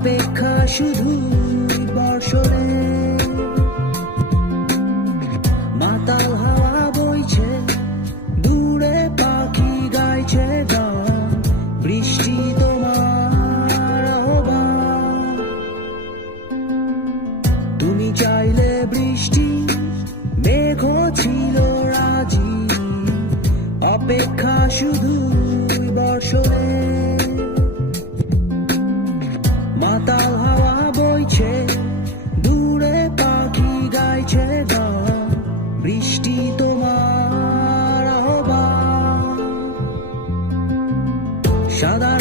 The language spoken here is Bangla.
অপেক্ষা শুধু বর্ষণে। মাতাল হাওয়া বইছে, দূরে পাখি গাইছে গান, বৃষ্টি তোমার আহ্বান। তুমি চাইলে বৃষ্টি, মেঘ ছিল রাজি, অপেক্ষা শুধু বর্ষণে। মাতাল হাওয়া বইছে, দূরে পাখি গাইছে গান, বৃষ্টি তোমার আহ্বান। সাদা